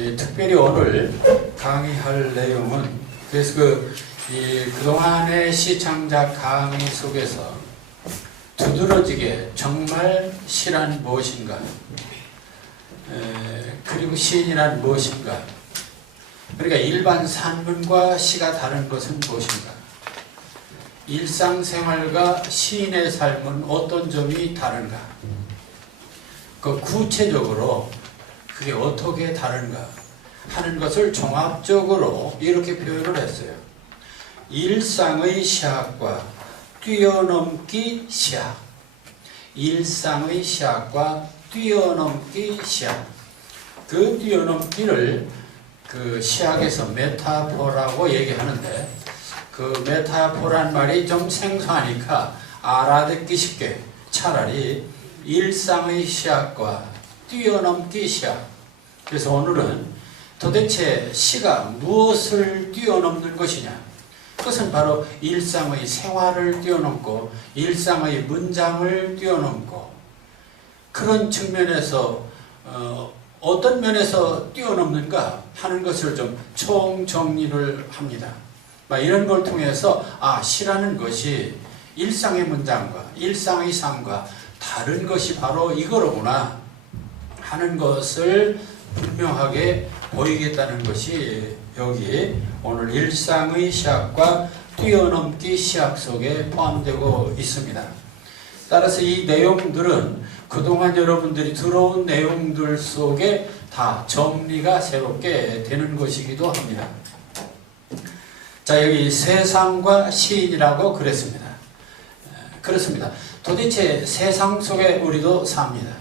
특별히 오늘 강의할 내용은 그래서 그동안의 시창작 강의 속에서 두드러지게 정말 시란 무엇인가, 그리고 시인이란 무엇인가, 그러니까 일반 산문과 시가 다른 것은 무엇인가, 일상생활과 시인의 삶은 어떤 점이 다른가, 그 구체적으로 그게 어떻게 다른가 하는 것을 종합적으로 이렇게 표현을 했어요. 일상의 시학과 뛰어넘기 시학. 일상의 시학과 뛰어넘기 시학. 그 뛰어넘기를 그 시학에서 메타포라고 얘기하는데, 그 메타포란 말이 좀 생소하니까 알아듣기 쉽게 차라리 일상의 시학과 뛰어넘기 시학. 그래서 오늘은 도대체 시가 무엇을 뛰어넘는 것이냐? 그것은 바로 일상의 생활을 뛰어넘고 일상의 문장을 뛰어넘고, 그런 측면에서 어떤 면에서 뛰어넘는가 하는 것을 좀 총정리를 합니다. 이런 걸 통해서 시라는 것이 일상의 문장과 일상의 삶과 다른 것이 바로 이거로구나 하는 것을 분명하게 보이겠다는 것이 여기 오늘 일상의 시학과 뛰어넘기 시학 속에 포함되고 있습니다. 따라서 이 내용들은 그동안 여러분들이 들어온 내용들 속에 다 정리가 새롭게 되는 것이기도 합니다. 자, 여기 세상과 시인이라고 그랬습니다. 그렇습니다. 도대체 세상 속에 우리도 삽니다.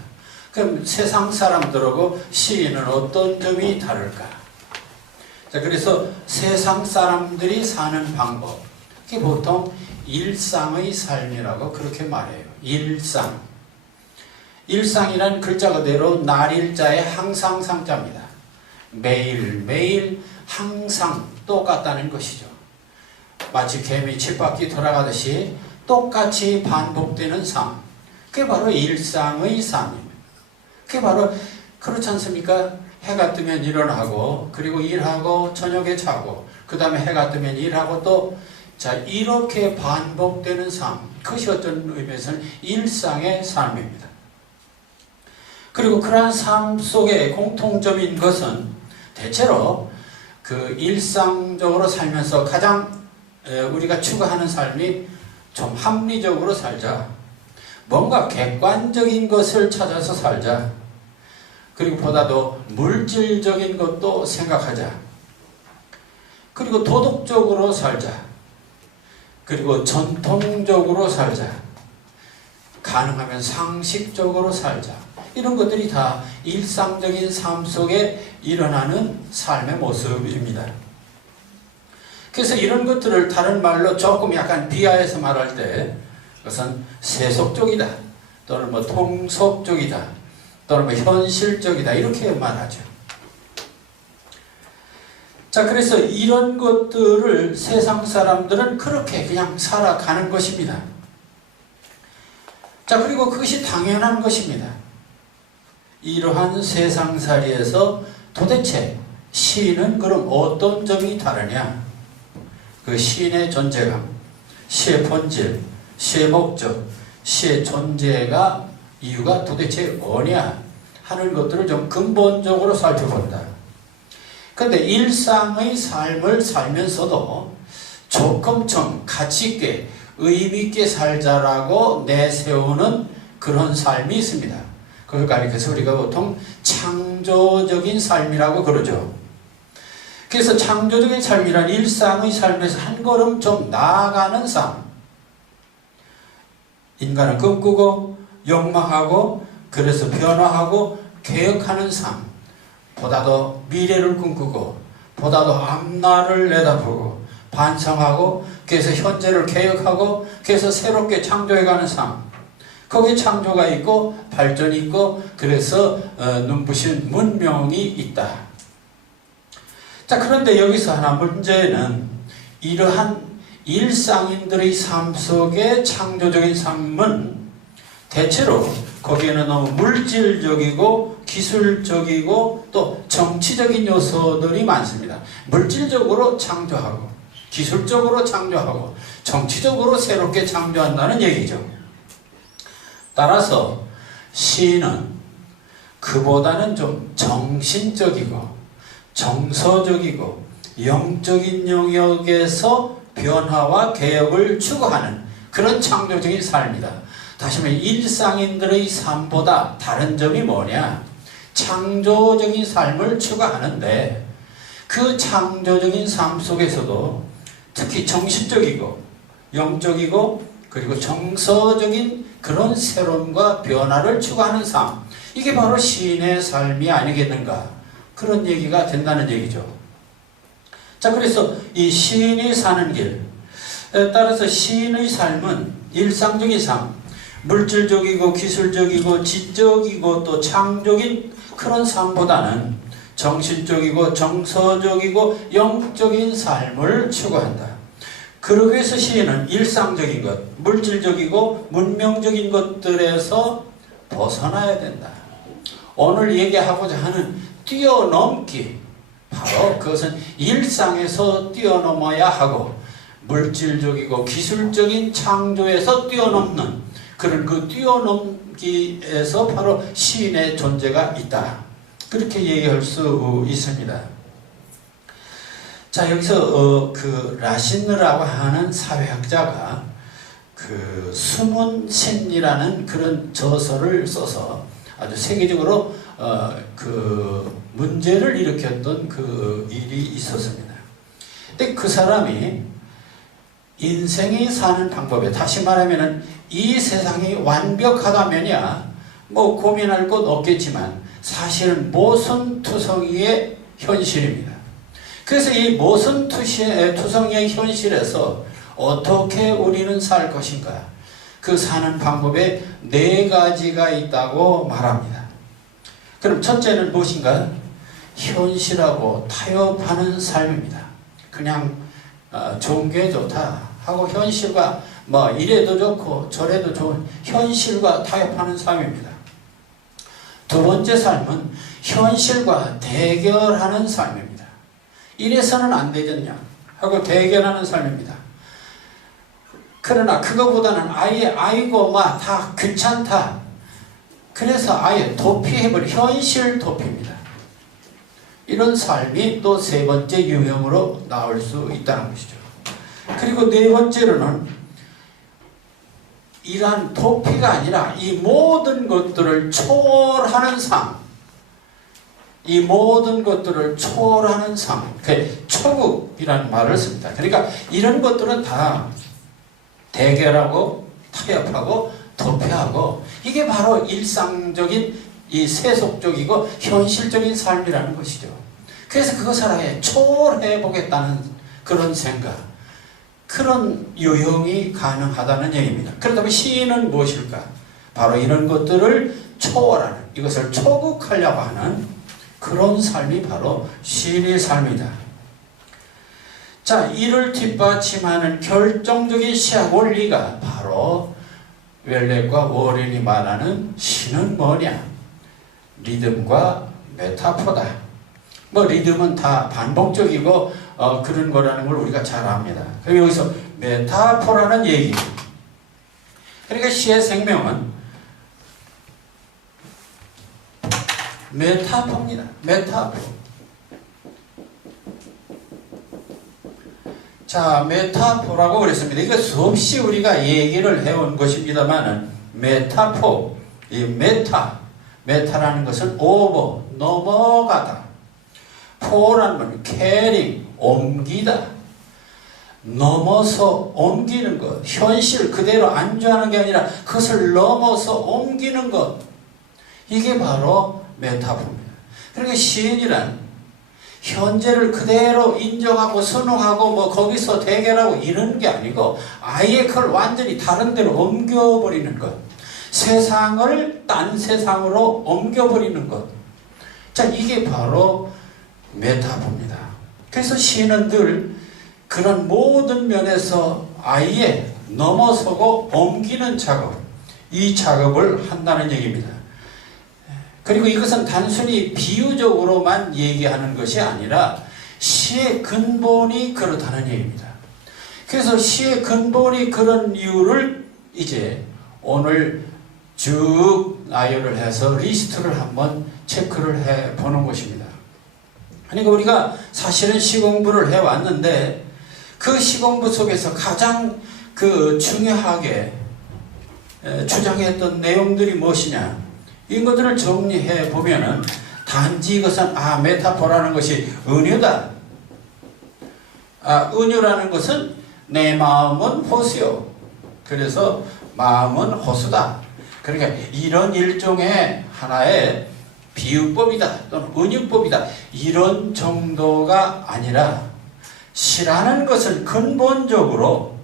그럼 세상 사람들하고 시인은 어떤 점이 다를까? 자, 그래서 세상 사람들이 사는 방법, 그게 보통 일상의 삶이라고 그렇게 말해요. 일상. 일상이란 글자 그대로 날일자의 항상 상자입니다. 매일매일 항상 똑같다는 것이죠. 마치 개미 쳇바퀴 돌아가듯이 똑같이 반복되는 삶. 그게 바로 일상의 삶입니다. 그게 바로 그렇지 않습니까? 해가 뜨면 일어나고, 그리고 일하고 저녁에 자고, 그 다음에 해가 뜨면 일하고 또, 자, 이렇게 반복되는 삶. 그것이 어떤 의미에서는 일상의 삶입니다. 그리고 그러한 삶 속에 공통점인 것은 대체로 그 일상적으로 살면서 가장 우리가 추구하는 삶이 좀 합리적으로 살자. 뭔가 객관적인 것을 찾아서 살자. 그리고 보다도 물질적인 것도 생각하자. 그리고 도덕적으로 살자. 그리고 전통적으로 살자. 가능하면 상식적으로 살자. 이런 것들이 다 일상적인 삶 속에 일어나는 삶의 모습입니다. 그래서 이런 것들을 다른 말로 조금 약간 비하해서 말할 때 그것은 세속적이다, 또는 통속적이다, 또는 현실적이다, 이렇게 말하죠. 자, 그래서 이런 것들을 세상 사람들은 그렇게 그냥 살아가는 것입니다. 자, 그리고 그것이 당연한 것입니다. 이러한 세상살이에서 도대체 시인은 그럼 어떤 점이 다르냐? 그 시인의 존재감, 시의 본질, 시의 목적, 시의 존재가 이유가 도대체 뭐냐 하는 것들을 좀 근본적으로 살펴본다. 그런데 일상의 삶을 살면서도 조금 좀 가치 있게 의미 있게 살자라고 내세우는 그런 삶이 있습니다. 그걸 가리켜서 우리가 보통 창조적인 삶이라고 그러죠. 그래서 창조적인 삶이란 일상의 삶에서 한 걸음 좀 나아가는 삶. 인간을 꿈꾸고 욕망하고, 그래서 변화하고 개혁하는 삶. 보다도 미래를 꿈꾸고, 보다도 앞날을 내다보고, 반성하고, 그래서 현재를 개혁하고, 그래서 새롭게 창조해가는 삶. 거기에 창조가 있고 발전이 있고, 그래서 눈부신 문명이 있다. 자, 그런데 여기서 하나 문제는, 이러한 일상인들의 삶 속의 창조적인 삶은 대체로 거기에는 너무 물질적이고 기술적이고 또 정치적인 요소들이 많습니다. 물질적으로 창조하고 기술적으로 창조하고 정치적으로 새롭게 창조한다는 얘기죠. 따라서 시인은 그보다는 좀 정신적이고 정서적이고 영적인 영역에서 변화와 개혁을 추구하는 그런 창조적인 삶이다. 다시 말해 일상인들의 삶보다 다른 점이 뭐냐? 창조적인 삶을 추구하는데 그 창조적인 삶 속에서도 특히 정신적이고 영적이고 그리고 정서적인 그런 새로움과 변화를 추구하는 삶, 이게 바로 시인의 삶이 아니겠는가, 그런 얘기가 된다는 얘기죠. 자, 그래서 이 시인이 사는 길, 따라서 시인의 삶은 일상적인 삶, 물질적이고 기술적이고 지적이고 또 창조적인 그런 삶보다는 정신적이고 정서적이고 영적인 삶을 추구한다. 그러기 위해서 시인은 일상적인 것, 물질적이고 문명적인 것들에서 벗어나야 된다. 오늘 얘기하고자 하는 뛰어넘기, 바로 그것은 일상에서 뛰어넘어야 하고 물질적이고 기술적인 창조에서 뛰어넘는 그런 그 뛰어넘기에서 바로 시인의 존재가 있다. 그렇게 얘기할 수 있습니다. 자, 여기서 그 라신느라고 하는 사회학자가 그 숨은 신이라는 그런 저서를 써서 아주 세계적으로 그 문제를 일으켰던 그 일이 있었습니다. 근데 그 사람이 인생이 사는 방법에, 다시 말하면은 이 세상이 완벽하다면야 뭐 고민할 것 없겠지만 사실은 모순투성이의 현실입니다. 그래서 이 모순투성이의 현실에서 어떻게 우리는 살 것인가, 그 사는 방법에 4가지가 있다고 말합니다. 그럼 첫째는 무엇인가? 현실하고 타협하는 삶입니다. 그냥 좋은 게 좋다 하고 현실과 뭐 이래도 좋고 저래도 좋은 현실과 타협하는 삶입니다. 두 번째 삶은 현실과 대결하는 삶입니다. 이래서는 안 되겠냐 하고 대결하는 삶입니다. 그러나 그거보다는 아예 아이고 막 다 귀찮다, 그래서 아예 도피해버린 현실 도피입니다. 이런 삶이 또 세 번째 유형으로 나올 수 있다는 것이죠. 그리고 네 번째로는 이러한 도피가 아니라 이 모든 것들을 초월하는 삶, 이 모든 것들을 초월하는 삶, 그 초국이라는 말을 씁니다. 그러니까 이런 것들은 다 대결하고 타협하고 도피하고, 이게 바로 일상적인 이 세속적이고 현실적인 삶이라는 것이죠. 그래서 그것을 아예 초월해 보겠다는 그런 생각, 그런 유형이 가능하다는 얘기입니다. 그렇다면 시인은 무엇일까? 바로 이런 것들을 초월하는, 이것을 초국하려고 하는 그런 삶이 바로 시인의 삶이다. 자, 이를 뒷받침하는 결정적인 시학 원리가 바로 웰렉과 워렌이 말하는 시는 뭐냐? 리듬과 메타포다. 뭐 리듬은 다 반복적이고 그런 거라는 걸 우리가 잘 압니다. 그리고 여기서 메타포라는 얘기. 그러니까 시의 생명은 메타포입니다. 메타포. 자, 메타포라고 그랬습니다. 이거 수없이 우리가 얘기를 해온 것입니다만은 메타포, 이 메타라는 것은 오버, 넘어가다. 포라는 건 캐링, 옮기다. 넘어서 옮기는 것, 현실 그대로 안주하는 게 아니라 그것을 넘어서 옮기는 것, 이게 바로 메타포입니다. 그러니까 시인이란 현재를 그대로 인정하고 선호하고 뭐 거기서 대결하고 이런 게 아니고 아예 그걸 완전히 다른 데로 옮겨버리는 것, 세상을 딴 세상으로 옮겨버리는 것. 자, 이게 바로 메타포입니다. 그래서 시인은 늘 그런 모든 면에서 아예 넘어서고 옮기는 작업, 이 작업을 한다는 얘기입니다. 그리고 이것은 단순히 비유적으로만 얘기하는 것이 아니라 시의 근본이 그렇다는 얘기입니다. 그래서 시의 근본이 그런 이유를 이제 오늘 쭉 나열을 해서 리스트를 한번 체크를 해 보는 것입니다. 그러니까 우리가 사실은 시공부를 해왔는데 그 시공부 속에서 가장 중요하게 주장했던 내용들이 무엇이냐, 이것들을 정리해 보면은 단지 이것은 메타포라는 것이 은유다. 은유라는 것은 내 마음은 호수요. 그래서 마음은 호수다. 그러니까 이런 일종의 하나의 비유법이다 또는 은유법이다, 이런 정도가 아니라 시라는 것은 근본적으로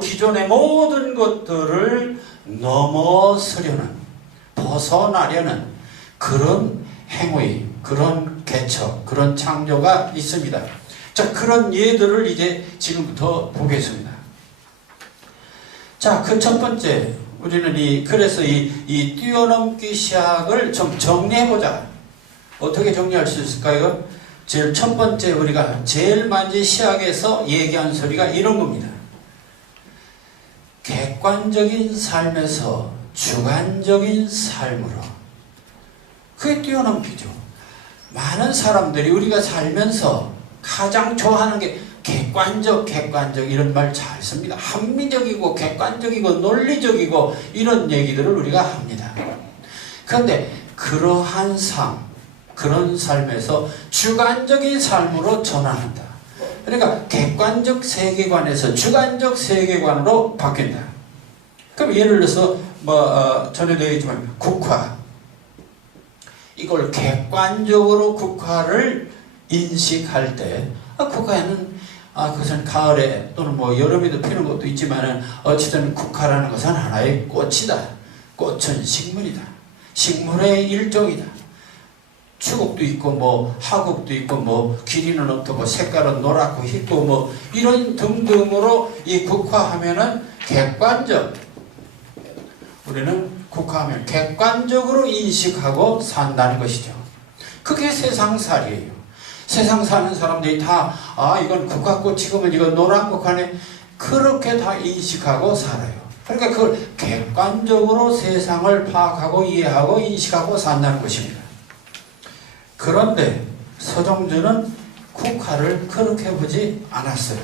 기존의 모든 것들을 넘어서려는, 벗어나려는 그런 행위, 그런 개척, 그런 창조가 있습니다. 자, 그런 예들을 이제 지금부터 보겠습니다. 자, 그 첫 번째, 우리는 그래서 이 뛰어넘기 시학을 좀 정리해보자. 어떻게 정리할 수 있을까요? 제일 첫 번째, 우리가 제일 많이 시학에서 얘기한 소리가 이런 겁니다. 객관적인 삶에서 주관적인 삶으로. 그게 뛰어넘기죠. 많은 사람들이 우리가 살면서 가장 좋아하는 게 객관적 이런 말 잘 씁니다. 합리적이고 객관적이고 논리적이고 이런 얘기들을 우리가 합니다. 그런데 그러한 그런 삶에서 주관적인 삶으로 전환한다. 그러니까 객관적 세계관에서 주관적 세계관으로 바뀐다. 그럼 예를 들어서 전에도 얘기했지만 국화, 이걸 객관적으로 국화를 인식할 때 국화에는 그것은 가을에 또는 여름에도 피는 것도 있지만은 어쨌든 국화라는 것은 하나의 꽃이다. 꽃은 식물이다. 식물의 일종이다. 추국도 있고 하국도 있고 길이는 어떻고 색깔은 노랗고 흰고 이런 등등으로 이 국화하면은 우리는 국화하면 객관적으로 인식하고 산다는 것이죠. 그게 세상살이에요. 세상 사는 사람들이 다 이건 국화꽃이고 이건 노란 국화네, 그렇게 다 인식하고 살아요. 그러니까 그걸 객관적으로 세상을 파악하고 이해하고 인식하고 산다는 것입니다. 그런데 서정주는 국화를 그렇게 보지 않았어요.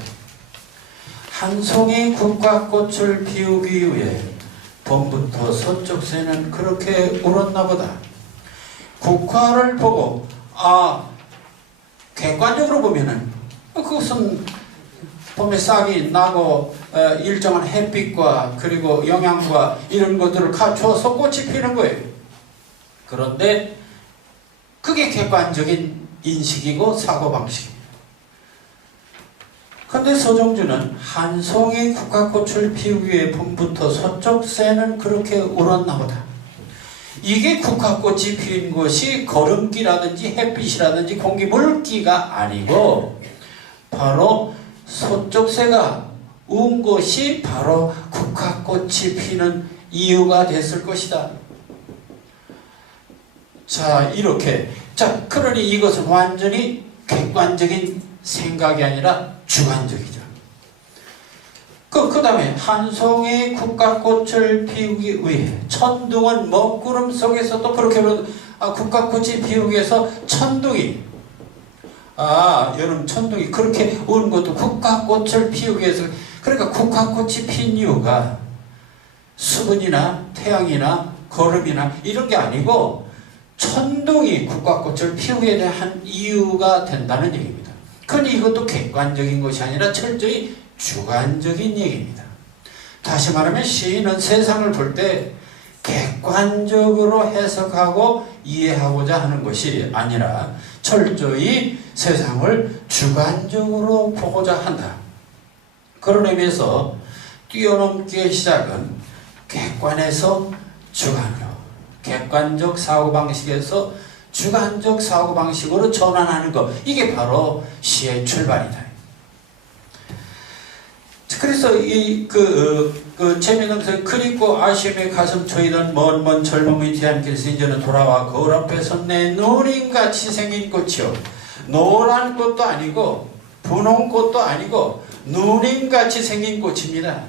한 송이 국화꽃을 피우기 위해 봄부터 서쪽 새는 그렇게 울었나 보다. 국화를 보고 객관적으로 보면은 그것은 봄에 싹이 나고 일정한 햇빛과 그리고 영양과 이런 것들을 갖춰서 꽃이 피는 거예요. 그런데 그게 객관적인 인식이고 사고방식입니다. 그런데 서정주는 한 송이 국화꽃을 피우기 위해 봄부터 서쪽 새는 그렇게 울었나 보다. 이게 국화꽃이 피는 것이 거름기라든지 햇빛이라든지 공기 물기가 아니고 바로 서쪽 새가 운 것이 바로 국화꽃이 피는 이유가 됐을 것이다. 자, 이렇게. 자, 그러니 이것은 완전히 객관적인 생각이 아니라 주관적이죠. 그 다음에 한 송이 국화꽃을 피우기 위해 천둥은 먹구름 속에서도 그렇게 국화꽃이 피우기 위해서 천둥이 여름 천둥이 그렇게 우는 것도 국화꽃을 피우기 위해서. 그러니까 국화꽃이 핀 이유가 수분이나 태양이나 거름이나 이런 게 아니고 천둥이 국화꽃을 피우게 대한 이유가 된다는 얘기입니다. 그러니 이것도 객관적인 것이 아니라 철저히 주관적인 얘기입니다. 다시 말하면 시인은 세상을 볼 때 객관적으로 해석하고 이해하고자 하는 것이 아니라 철저히 세상을 주관적으로 보고자 한다. 그런 의미에서 뛰어넘기의 시작은 객관에서 주관으로, 객관적 사고방식에서 주관적 사고방식으로 전환하는 것, 이게 바로 시의 출발이다. 그래서 그 재미있는 것은 그리고 아시엠의 가슴 조이던 먼 젊음의 뒤안길에서 이제는 돌아와 거울 앞에서 내 누님같이 생긴 꽃이요. 노란 꽃도 아니고 분홍 꽃도 아니고 누님같이 생긴 꽃입니다.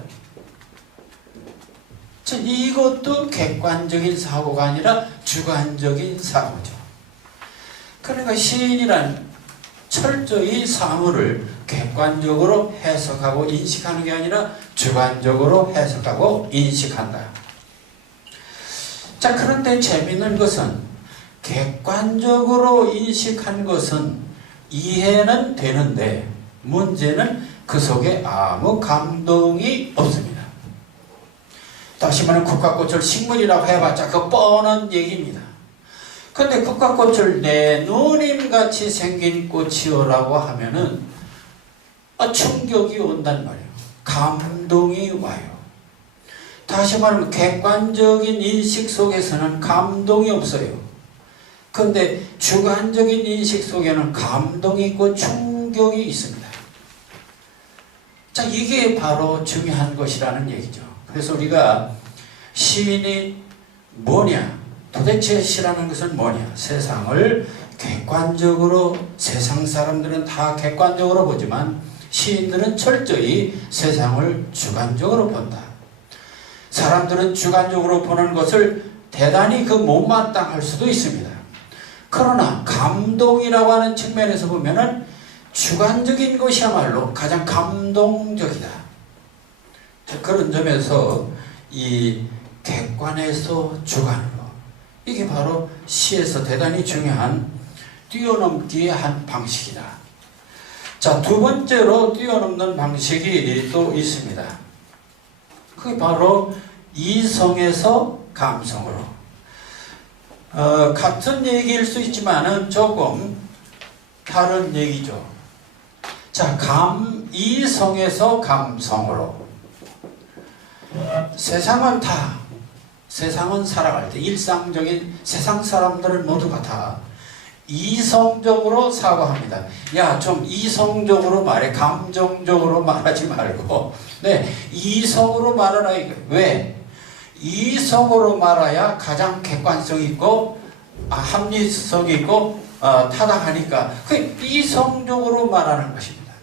이것도 객관적인 사고가 아니라 주관적인 사고죠. 그러니까 시인이란 철저히 사물을 객관적으로 해석하고 인식하는 게 아니라 주관적으로 해석하고 인식한다. 자, 그런데 재미있는 것은 객관적으로 인식한 것은 이해는 되는데 문제는 그 속에 아무 감동이 없습니다. 다시 말하면 국화꽃을 식물이라고 해봤자 그 뻔한 얘기입니다. 근데 국화꽃을 내 누님같이 생긴 꽃이요라고 하면은 충격이 온단 말이에요. 감동이 와요. 다시 말하면 객관적인 인식 속에서는 감동이 없어요. 근데 주관적인 인식 속에는 감동이 있고 충격이 있습니다. 자, 이게 바로 중요한 것이라는 얘기죠. 그래서 우리가 시인이 뭐냐? 도대체 시라는 것은 뭐냐? 세상을 객관적으로, 세상 사람들은 다 객관적으로 보지만 시인들은 철저히 세상을 주관적으로 본다. 사람들은 주관적으로 보는 것을 대단히 못마땅할 수도 있습니다. 그러나 감동이라고 하는 측면에서 보면은 주관적인 것이야말로 가장 감동적이다. 그런 점에서 이 객관에서 주관으로, 이게 바로 시에서 대단히 중요한 뛰어넘기의 한 방식이다. 자, 두 번째로 뛰어넘는 방식이 또 있습니다. 그게 바로 이성에서 감성으로. 같은 얘기일 수 있지만은 조금 다른 얘기죠. 자, 이성에서 감성으로. 세상은 살아갈 때 일상적인 세상 사람들은 모두가 다 이성적으로 사고합니다. 야, 좀 이성적으로 말해. 감정적으로 말하지 말고. 네, 이성으로 말하라. 왜? 이성으로 말해야 가장 객관성 있고 합리성 있고 타당하니까 그 이성적으로 말하는 것입니다.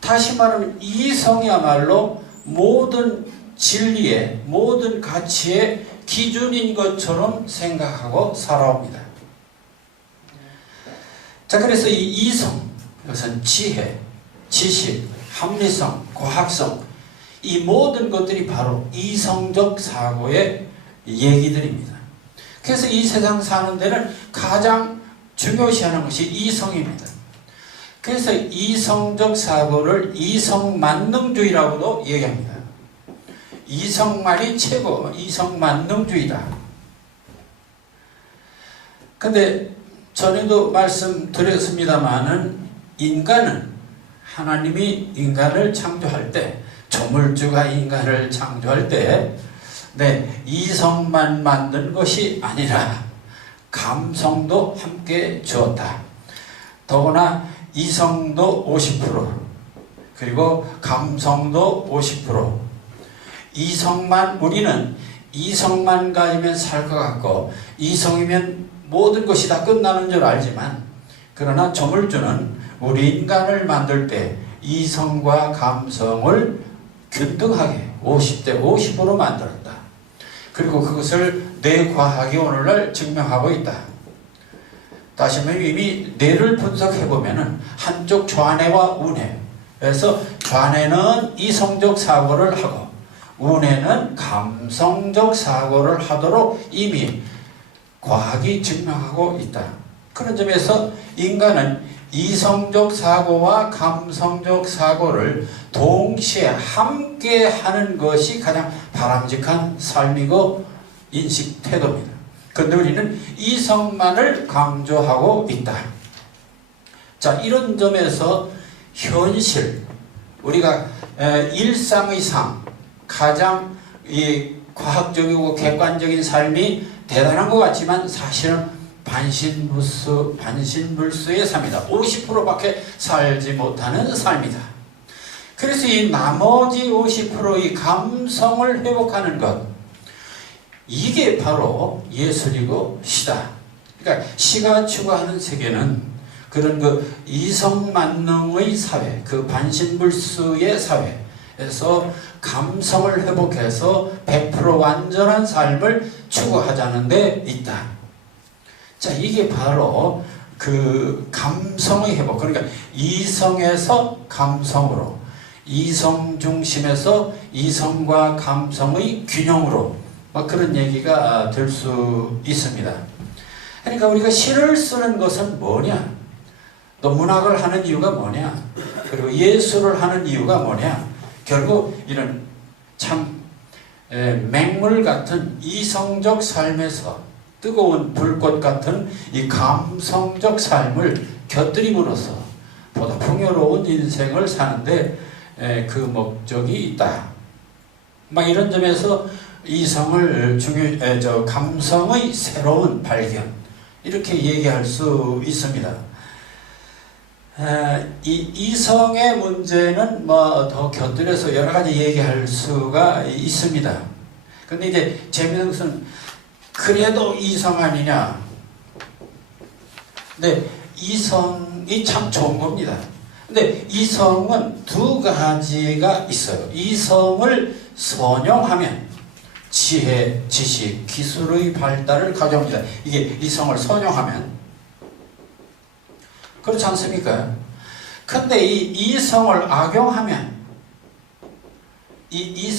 다시 말하면 이성이야말로 모든 진리의, 모든 가치의 기준인 것처럼 생각하고 살아옵니다. 자, 그래서 이 이성, 이것은 지혜, 지식, 합리성, 과학성, 이 모든 것들이 바로 이성적 사고의 얘기들입니다. 그래서 이 세상 사는 데는 가장 중요시하는 것이 이성입니다. 그래서 이성적 사고를 이성만능주의라고도 얘기합니다. 이성만이 최고, 이성만능주의다. 근데 전에도 말씀드렸습니다마는 인간은 하나님이 인간을 창조할 때, 조물주가 인간을 창조할 때, 이성만 만든 것이 아니라 감성도 함께 주었다. 더구나 이성도 50%, 그리고 감성도 50%. 우리는 이성만 가지면 살 것 같고, 이성이면 모든 것이 다 끝나는 줄 알지만, 그러나 조물주는 우리 인간을 만들 때 이성과 감성을 균등하게 50대 50으로 만들었다. 그리고 그것을 뇌과학이 오늘날 증명하고 있다. 다시 말하면 이미 뇌를 분석해보면 한쪽 좌뇌와 우뇌, 그래서 좌뇌는 이성적 사고를 하고 우뇌는 감성적 사고를 하도록 이미 과학이 증명하고 있다. 그런 점에서 인간은 이성적 사고와 감성적 사고를 동시에 함께 하는 것이 가장 바람직한 삶이고 인식 태도입니다. 그런데 우리는 이성만을 강조하고 있다. 자, 이런 점에서 현실, 우리가 일상의 삶, 가장 이 과학적이고 객관적인 삶이 대단한 것 같지만 사실은 반신불수의 삶이다. 50%밖에 살지 못하는 삶이다. 그래서 이 나머지 50%의 감성을 회복하는 것, 이게 바로 예술이고 시다. 그러니까 시가 추구하는 세계는 그런 그 이성만능의 사회, 그 반신불수의 사회에서 감성을 회복해서 100% 완전한 삶을 추구하자는 데 있다. 자, 이게 바로 그 감성의 회복, 그러니까 이성에서 감성으로, 이성 중심에서 이성과 감성의 균형으로 그런 얘기가 될 수 있습니다. 그러니까 우리가 시를 쓰는 것은 뭐냐? 또 문학을 하는 이유가 뭐냐? 그리고 예술을 하는 이유가 뭐냐? 결국 이런 참 맹물 같은 이성적 삶에서 뜨거운 불꽃 같은 이 감성적 삶을 곁들임으로써 보다 풍요로운 인생을 사는데 그 목적이 있다. 막 이런 점에서 이성을 감성의 새로운 발견, 이렇게 얘기할 수 있습니다. 이 이성의 문제는 뭐 더 곁들여서 여러 가지 얘기할 수가 있습니다. 근데 이제 재미있는 것은 그래도 이성 아니냐? 근데 이성이 참 좋은 겁니다. 근데 이성은 두 가지가 있어요. 이성을 선용하면 지혜, 지식, 기술의 발달을 가져옵니다. 이게 이성을 선용하면. 그렇지 않습니까? 근데 이 이성을 악용하면, 이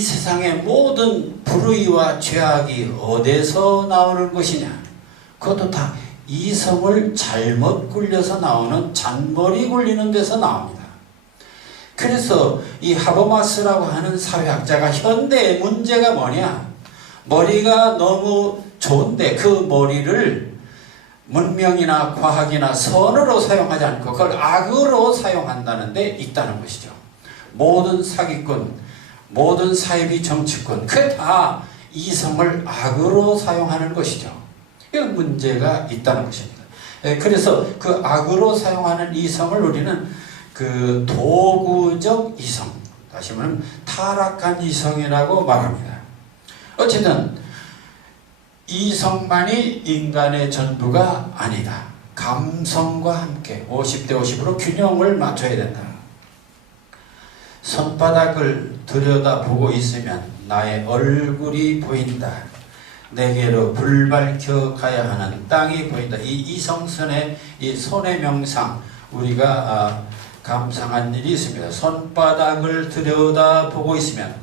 세상의 모든 불의와 죄악이 어디서 나오는 것이냐? 그것도 다 이성을 잘못 굴려서 나오는, 잔머리 굴리는 데서 나옵니다. 그래서 이 하버마스라고 하는 사회학자가 현대의 문제가 뭐냐? 머리가 너무 좋은데 그 머리를 문명이나 과학이나 선으로 사용하지 않고 그걸 악으로 사용한다는 데 있다는 것이죠. 모든 사기꾼, 모든 사이비 정치꾼, 그게 다 이성을 악으로 사용하는 것이죠. 이 문제가 있다는 것입니다. 그래서 그 악으로 사용하는 이성을 우리는 그 도구적 이성, 다시 말하면 타락한 이성이라고 말합니다. 어쨌든 이성만이 인간의 전부가 아니다. 감성과 함께 50대 50으로 균형을 맞춰야 된다. 손바닥을 들여다보고 있으면 나의 얼굴이 보인다. 내게로 불 밝혀 가야 하는 땅이 보인다. 이 이성선의 이 손의 명상, 우리가 감상한 일이 있습니다. 손바닥을 들여다보고 있으면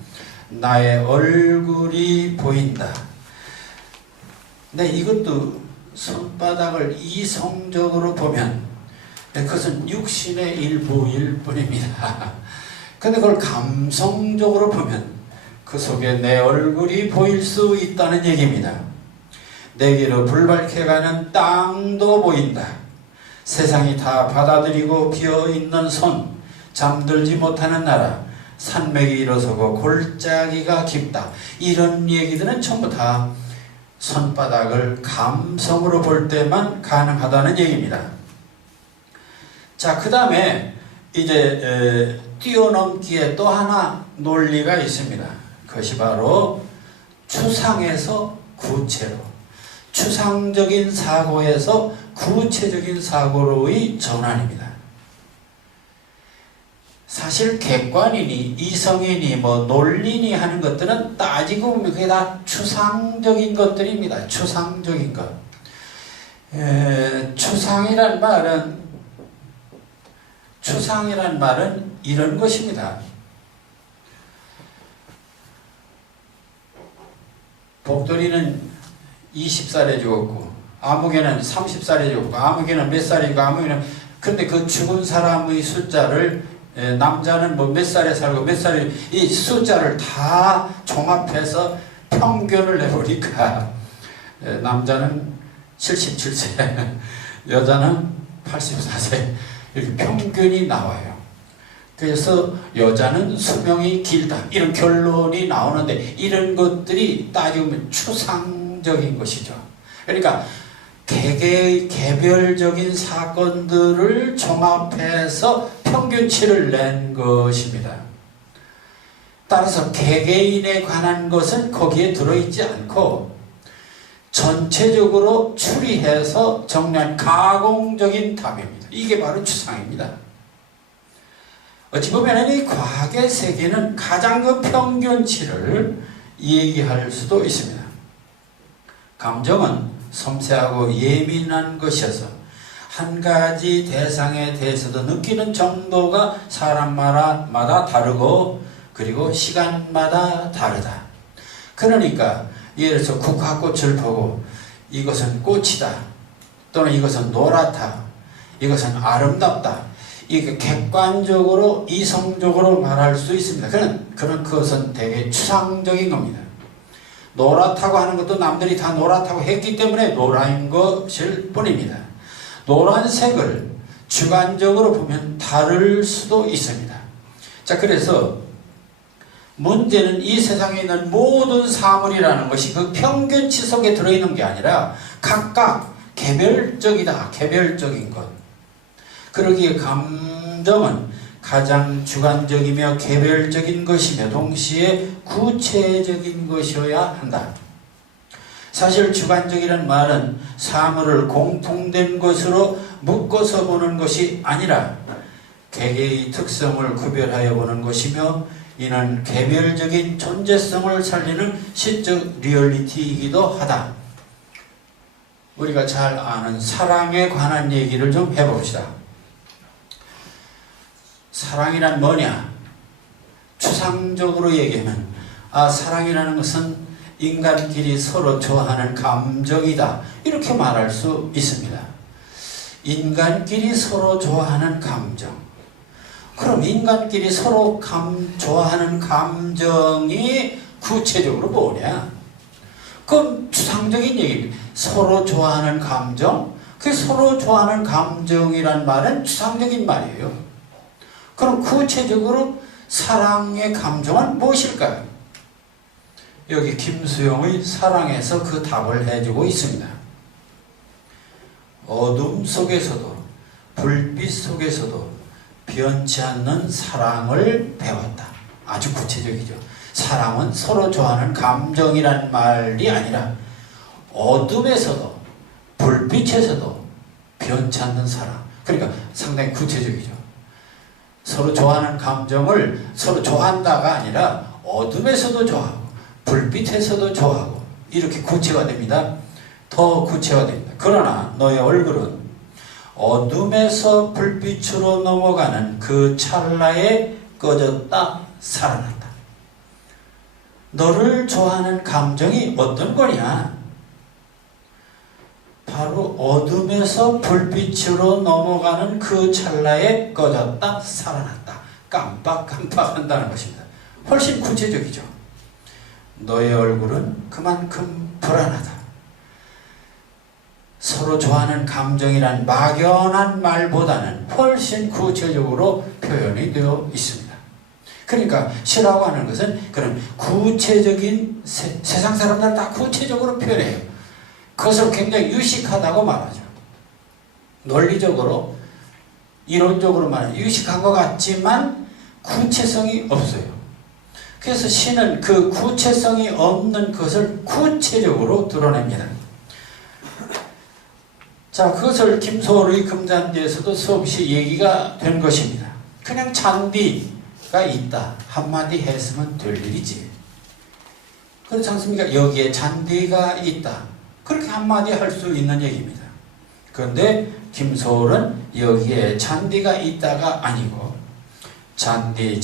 나의 얼굴이 보인다. 네, 이것도 손바닥을 이성적으로 보면 그것은 육신의 일부일 뿐입니다. 근데 그걸 감성적으로 보면 그 속에 내 얼굴이 보일 수 있다는 얘기입니다. 내게로 불 밝혀가는 땅도 보인다. 세상이 다 받아들이고 비어있는 손, 잠들지 못하는 나라, 산맥이 일어서고 골짜기가 깊다. 이런 얘기들은 전부 다 손바닥을 감성으로 볼 때만 가능하다는 얘기입니다. 자, 그 다음에 이제 뛰어넘기에 또 하나 논리가 있습니다. 그것이 바로 추상에서 구체로, 추상적인 사고에서 구체적인 사고로의 전환입니다. 사실 객관이니 이성이니 뭐 논리니 하는 것들은 따지고 보면 그게 다 추상적인 것들입니다. 추상적인 것. 추상이란 말은 이런 것입니다. 복돌이는 20살에 죽었고 아무개는 30살에 죽었고 아무개는 몇 살이고 아무개는, 근데 그 죽은 사람의 숫자를 남자는 뭐 몇 살에 살고 몇 살에, 이 숫자를 다 종합해서 평균을 내보니까 남자는 77세 여자는 84세 이렇게 평균이 나와요. 그래서 여자는 수명이 길다 이런 결론이 나오는데, 이런 것들이 따지면 추상적인 것이죠. 그러니까 개별적인 사건들을 종합해서 평균치를 낸 것입니다. 따라서 개개인에 관한 것은 거기에 들어있지 않고 전체적으로 추리해서 정리한 가공적인 답입니다. 이게 바로 추상입니다. 어찌 보면 이 과학의 세계는 가장 그 평균치를 얘기할 수도 있습니다. 감정은 섬세하고 예민한 것이어서 한 가지 대상에 대해서도 느끼는 정도가 사람마다 다르고 그리고 시간마다 다르다. 그러니까 예를 들어서 국화꽃을 보고 이것은 꽃이다 또는 이것은 노랗다 이것은 아름답다 이게 객관적으로 이성적으로 말할 수 있습니다. 그런 그것은 되게 추상적인 겁니다. 노랗다고 하는 것도 남들이 다 노랗다고 했기 때문에 노란 것일 뿐입니다. 노란색을 주관적으로 보면 다를 수도 있습니다. 자, 그래서 문제는 이 세상에 있는 모든 사물이라는 것이 그 평균치 속에 들어있는 게 아니라 각각 개별적이다. 개별적인 것. 그러기에 감정은 가장 주관적이며 개별적인 것이며 동시에 구체적인 것이어야 한다. 사실 주관적이라는 말은 사물을 공통된 것으로 묶어서 보는 것이 아니라 개개의 특성을 구별하여 보는 것이며 이는 개별적인 존재성을 살리는 시적 리얼리티이기도 하다. 우리가 잘 아는 사랑에 관한 얘기를 좀 해봅시다. 사랑이란 뭐냐? 추상적으로 얘기하면 사랑이라는 것은 인간끼리 서로 좋아하는 감정이다. 이렇게 말할 수 있습니다. 인간끼리 서로 좋아하는 감정. 그럼 인간끼리 서로 좋아하는 감정이 구체적으로 뭐냐? 그건 추상적인 얘기입니다. 서로 좋아하는 감정? 그 서로 좋아하는 감정이란 말은 추상적인 말이에요. 그럼 구체적으로 사랑의 감정은 무엇일까요? 여기 김수용의 사랑에서 그 답을 해주고 있습니다. 어둠 속에서도 불빛 속에서도 변치 않는 사랑을 배웠다. 아주 구체적이죠. 사랑은 서로 좋아하는 감정이란 말이 아니라 어둠에서도 불빛에서도 변치 않는 사랑. 그러니까 상당히 구체적이죠. 서로 좋아하는 감정을 서로 좋아한다가 아니라 어둠에서도 좋아하고 불빛에서도 좋아하고 이렇게 구체가 됩니다. 더 구체가 됩니다. 그러나 너의 얼굴은 어둠에서 불빛으로 넘어가는 그 찰나에 꺼졌다 살아났다. 너를 좋아하는 감정이 어떤 거냐? 바로 어둠에서 불빛으로 넘어가는 그 찰나에 꺼졌다 살아났다. 깜빡깜빡 한다는 것입니다. 훨씬 구체적이죠. 너의 얼굴은 그만큼 불안하다. 서로 좋아하는 감정이란 막연한 말보다는 훨씬 구체적으로 표현이 되어 있습니다. 그러니까 시라고 하는 것은 그런 구체적인 세상 사람들 다 구체적으로 표현해요. 그것을 굉장히 유식하다고 말하죠. 논리적으로 이론적으로 말하면 유식한 것 같지만 구체성이 없어요. 그래서 시는 그 구체성이 없는 것을 구체적으로 드러냅니다. 자, 그것을 김소월의 금잔디에서도 수없이 얘기가 된 것입니다. 그냥 잔디가 있다. 한마디 했으면 될 일이지. 그렇지 않습니까? 여기에 잔디가 있다. 그렇게 한마디 할 수 있는 얘기입니다. 그런데 김소월은 여기에 잔디가 있다가 아니고 잔디,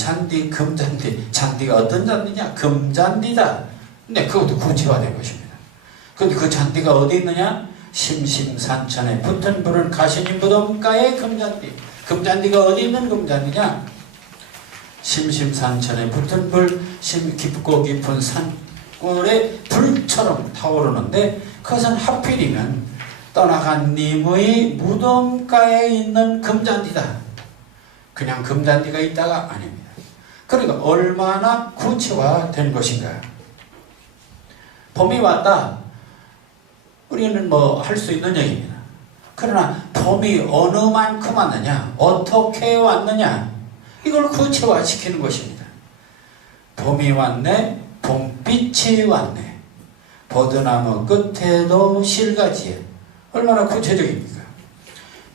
금잔디. 잔디가 어떤 잔디냐? 금잔디다. 근데 그것도 구체화된 것입니다. 그런데 그 잔디가 어디 있느냐? 심심산천에 붙은 푸른 가시니 무덤가의 금잔디. 금잔디가 어디 있는 금잔디냐? 심심산천에 붙은 불, 깊고 깊은 산골에 불처럼 타오르는데 그것은 하필이면 떠나간 님의 무덤가에 있는 금잔디다. 그냥 금잔디가 있다가 아닙니다. 그러니까 얼마나 구체화된 것인가. 봄이 왔다. 우리는 뭐 할 수 있는 얘기입니다. 그러나 봄이 어느 만큼 왔느냐, 어떻게 왔느냐, 이걸 구체화시키는 것입니다. 봄이 왔네, 봄빛이 왔네, 버드나무 끝에도 실가지에. 얼마나 구체적입니까?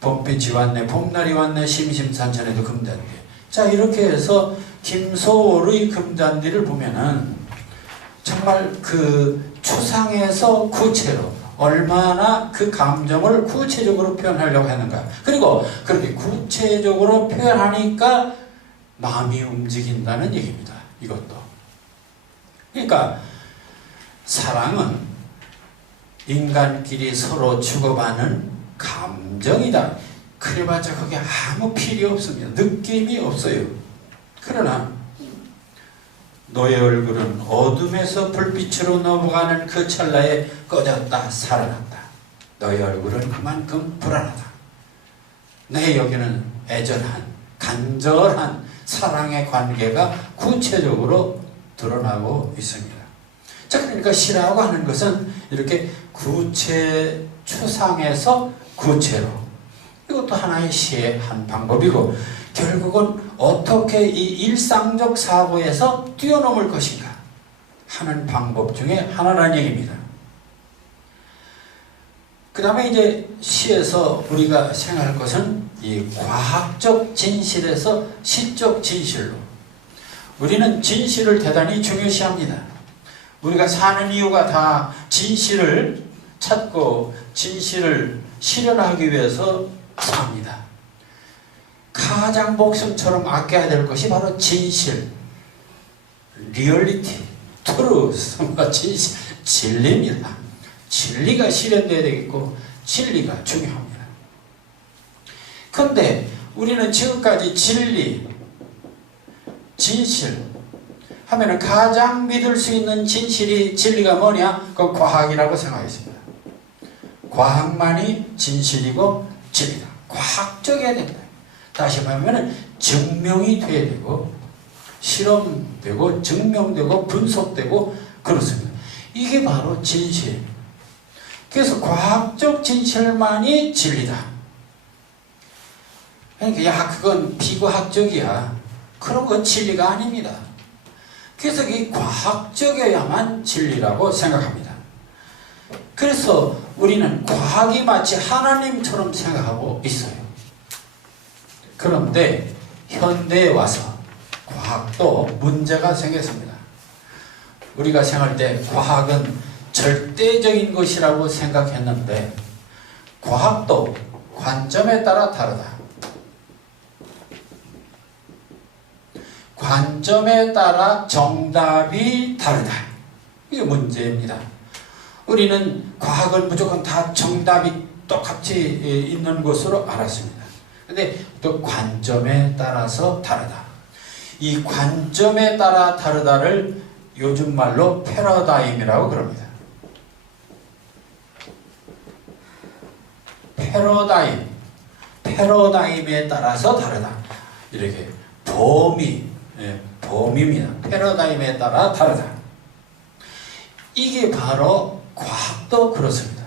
봄빛이 왔네, 봄날이 왔네, 심심산천에도 금잔디. 자, 이렇게 해서 김소월의 금잔디를 보면은 정말 그 추상에서 구체로 얼마나 그 감정을 구체적으로 표현하려고 하는가. 그리고 그렇게 구체적으로 표현하니까 마음이 움직인다는 얘기입니다. 이것도. 그러니까 사랑은 인간끼리 서로 주고받는 감정이다. 그래봤자 그게 아무 필요 없습니다. 느낌이 없어요. 그러나 너의 얼굴은 어둠에서 불빛으로 넘어가는 그 찰나에 꺼졌다 살아났다. 너의 얼굴은 그만큼 불안하다. 내 여기는 애절한, 간절한 사랑의 관계가 구체적으로 드러나고 있습니다. 자, 그러니까 시라고 하는 것은 이렇게 구체 추상에서 구체로, 이것도 하나의 시의 한 방법이고, 결국은 어떻게 이 일상적 사고에서 뛰어넘을 것인가 하는 방법 중에 하나라는 얘기입니다. 그 다음에 이제 시에서 우리가 생각할 것은 이 과학적 진실에서 시적 진실로. 우리는 진실을 대단히 중요시합니다. 우리가 사는 이유가 다 진실을 찾고 진실을 실현하기 위해서 삽니다. 가장 목숨처럼 아껴야 될 것이 바로 진실, 리얼리티, 트루스, 진실, 진리입니다. 진리가 실현되어야 되겠고 진리가 중요합니다. 그런데 우리는 지금까지 진리, 진실 하면 가장 믿을 수 있는 진실이, 진리가 뭐냐? 그 과학이라고 생각했습니다. 과학만이 진실이고 진리다. 과학적이어야 된다. 다시 말하면 증명이 돼야 되고 실험되고 증명되고 분석되고 그렇습니다. 이게 바로 진실. 그래서 과학적 진실만이 진리다. 그러니까 야, 그건 비과학적이야. 그런 건 진리가 아닙니다. 그래서 이 과학적이어야만 진리라고 생각합니다. 그래서 우리는 과학이 마치 하나님처럼 생각하고 있어요. 그런데 현대에 와서 과학도 문제가 생겼습니다. 우리가 생각할 때 과학은 절대적인 것이라고 생각했는데 과학도 관점에 따라 다르다. 관점에 따라 정답이 다르다. 이게 문제입니다. 우리는 과학은 무조건 다 정답이 똑같이 있는 것으로 알았습니다. 근데 또 관점에 따라서 다르다. 이 관점에 따라 다르다를 요즘 말로 패러다임이라고 그럽니다. 패러다임에 따라서 다르다. 이렇게 범위입니다. 패러다임에 따라 다르다. 이게 바로 과학도 그렇습니다.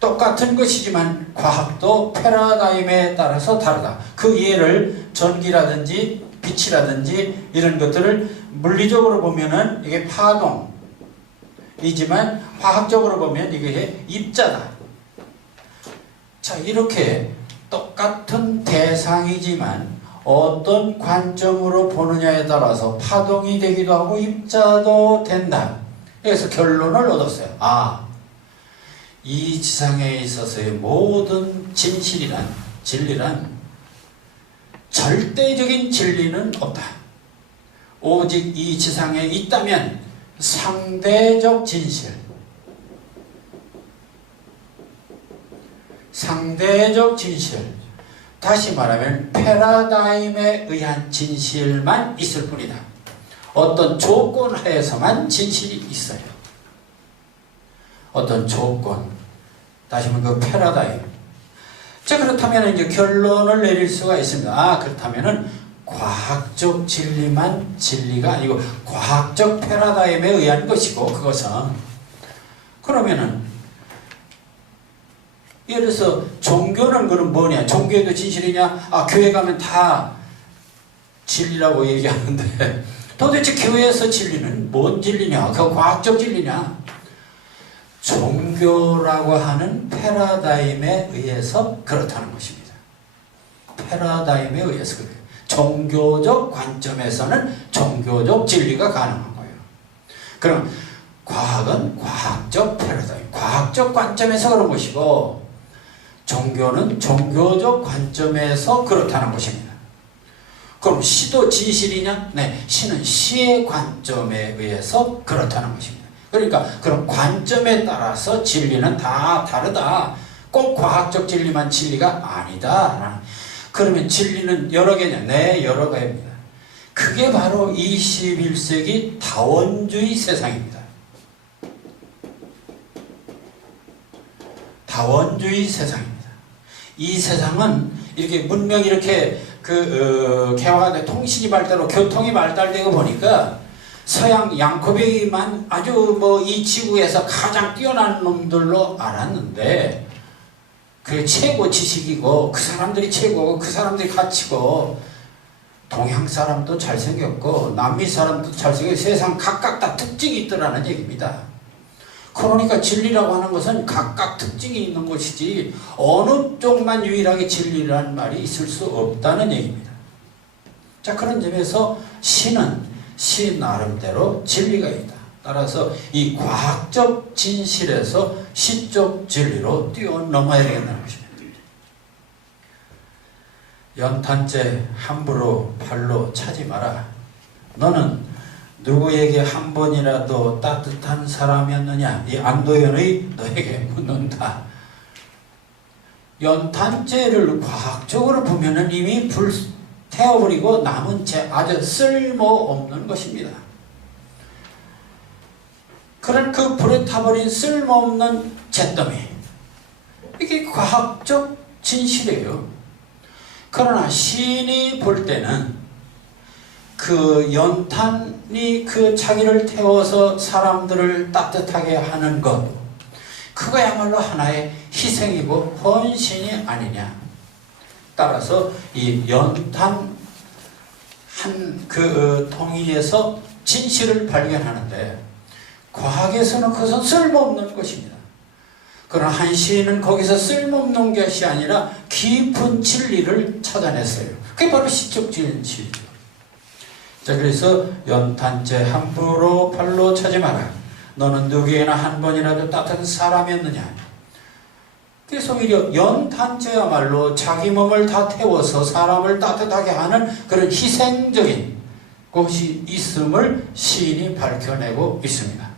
똑같은 것이지만 과학도 패러다임에 따라서 다르다. 그 예를 전기라든지 빛이라든지 이런 것들을 물리적으로 보면은 이게 파동이지만 화학적으로 보면 이게 입자다. 자, 이렇게 똑같은 대상이지만 어떤 관점으로 보느냐에 따라서 파동이 되기도 하고 입자도 된다. 그래서 결론을 얻었어요. 아, 이 지상에 있어서의 모든 진리란 절대적인 진리는 없다. 오직 이 지상에 있다면 상대적 진실, 다시 말하면 패러다임에 의한 진실만 있을 뿐이다. 어떤 조건 하에서만 진실이 있어요. 어떤 조건, 다시 말하면 그 패러다임. 자, 그렇다면 이제 결론을 내릴 수가 있습니다. 아, 그렇다면은 과학적 진리만 진리가 아니고 과학적 패러다임에 의한 것이고, 그것은 그러면은 예를 들어서 종교는 그럼 뭐냐? 종교에도 진실이냐? 아, 교회 가면 다 진리라고 얘기하는데 도대체 교회에서 진리는 뭔 진리냐? 그 과학적 진리냐? 종교라고 하는 패러다임에 의해서 그렇다는 것입니다. 패러다임에 의해서 그래요. 종교적 관점에서는 종교적 진리가 가능한 거예요. 그럼 과학은 과학적 패러다임, 과학적 관점에서 그런 것이고 종교는 종교적 관점에서 그렇다는 것입니다. 그럼 시도 진실이냐? 네, 시는 시의 관점에 의해서 그렇다는 것입니다. 그러니까 그런 관점에 따라서 진리는 다 다르다. 꼭 과학적 진리만 진리가 아니다. 그러면 진리는 여러 개냐? 네, 여러 개입니다. 그게 바로 21세기 다원주의 세상입니다. 다원주의 세상입니다. 이 세상은 이렇게 문명이 이렇게 개화가 통신이 발달하고 교통이 발달되고 보니까 서양 양코베이만 아주 이 지구에서 가장 뛰어난 놈들로 알았는데 그게 최고 지식이고 그 사람들이 최고고 그 사람들이 가치고 동양 사람도 잘생겼고 남미 사람도 잘생겼고 세상 각각 다 특징이 있더라는 얘기입니다. 그러니까 진리라고 하는 것은 각각 특징이 있는 것이지 어느 쪽만 유일하게 진리라는 말이 있을 수 없다는 얘기입니다. 자, 그런 점에서 시는 시 나름대로 진리가 있다. 따라서 이 과학적 진실에서 시적 진리로 뛰어넘어야 되겠다는 것입니다. 연탄재 함부로 발로 차지 마라. 너는 누구에게 한 번이라도 따뜻한 사람이었느냐? 이 안도현의 너에게 묻는다. 연탄재를 과학적으로 보면은 이미 불태워버리고 남은 재 아주 쓸모없는 것입니다. 그런 그 불에 타버린 쓸모없는 잿더미, 이게 과학적 진실이에요. 그러나 시인이 볼 때는 그 연탄이 그 자기를 태워서 사람들을 따뜻하게 하는 것, 그거야말로 하나의 희생이고 헌신이 아니냐. 따라서 이 연탄 한 그 통이에서 진실을 발견하는데 과학에서는 그것은 쓸모없는 것입니다. 그러나 한 시인은 거기서 쓸모없는 것이 아니라 깊은 진리를 찾아냈어요. 그게 바로 시적 진실이죠. 자, 그래서 연탄재 함부로 발로 차지 마라. 너는 누구에게나 한 번이라도 따뜻한 사람이었느냐. 그래서 오히려 연탄재야말로 자기 몸을 다 태워서 사람을 따뜻하게 하는 그런 희생적인 것이 있음을 시인이 밝혀내고 있습니다.